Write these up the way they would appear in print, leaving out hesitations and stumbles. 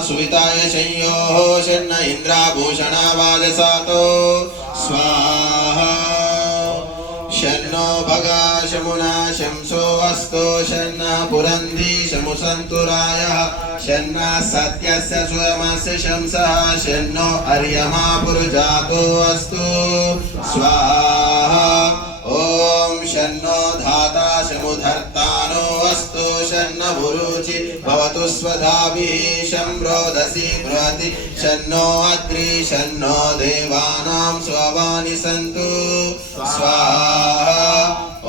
सुविताय संयोः शन्न इन्द्राभूषणावादसातो स्वाहा शन्नो भगा शमुना शंसो अस्तो शन्न पुरन्धी शमुसन्तुरायः शन्न सत्यस्य स्वयमस्य शंसः शन्नो अर्यमा पुरुजातो अस्तु स्वाहा ओम शन्नो धाता शमुधर्तानो अस्तु शन्न भुरुचि भवतु स्वधाभिः शं रोदसी बृहति शन्नो अद्रि शन्नो देवानां स्ववानि सन्तु स्वाहा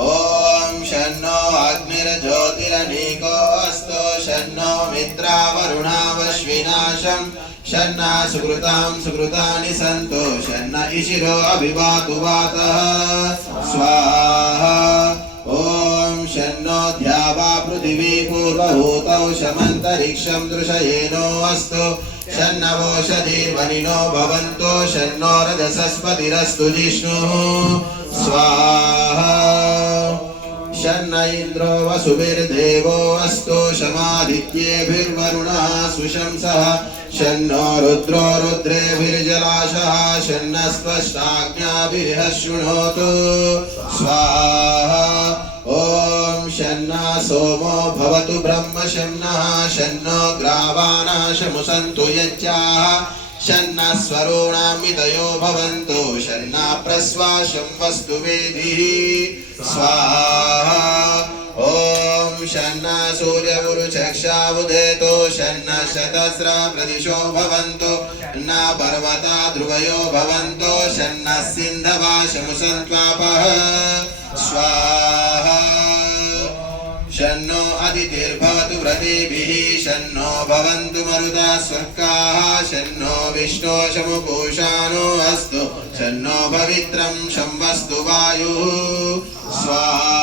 ओम शन्नो अग्निर्ज्योतिरनीको अस्तु शन्नो मित्रावरुणावश्विनाशं शन्ना सुकृतां सुकृतानि सन्तु शन्न इशिरो अभिवातु वातः स्वाहा ओम शन्नो द्यावा पृथिवी पूर्वभूतौ शमन्तरिक्षं दृशयेनो अस्तु शन्नवोषधीर्वनिनो भवन्तो शन्नो रजसस्पतिरस्तु जिष्णुः स्वाहा शन्न इन्द्रो वसुभिर्देवो अस्तु शमादित्येभिर्वरुणः सुशंसः शन्नो रुद्रो रुद्रेभिर्जलाशः शन्नस्त्वष्टाज्ञाभिः शृणोतु स्वाहा ओम शन्ना सोमो भवतु ब्रह्म शन्नः शन्नो ग्रावाणः शमुसन्तु यज्ञाः शन्ना स्वरूणामितयो भवन्तु शन्ना प्रश्वासं वस्तु वेदिः स्वाहा ओम शन्ना सूर्यगुरुचक्षावुदेतो शन्ना शतस्रा प्रदिशो भवन्तु शन्ना पर्वता ध्रुवयो भवन्तु शन्ना सिन्धवा शमुसन्त्वापः स्वाहा शन्नो अदितिर्भवतु व्रतेभिः शन्नो भवन्तु मरुता स्वर्गाः शन्नो विष्णो शमुपूषानो अस्तु शन्नो पवित्रं शं वस्तु वायुः स्वाहा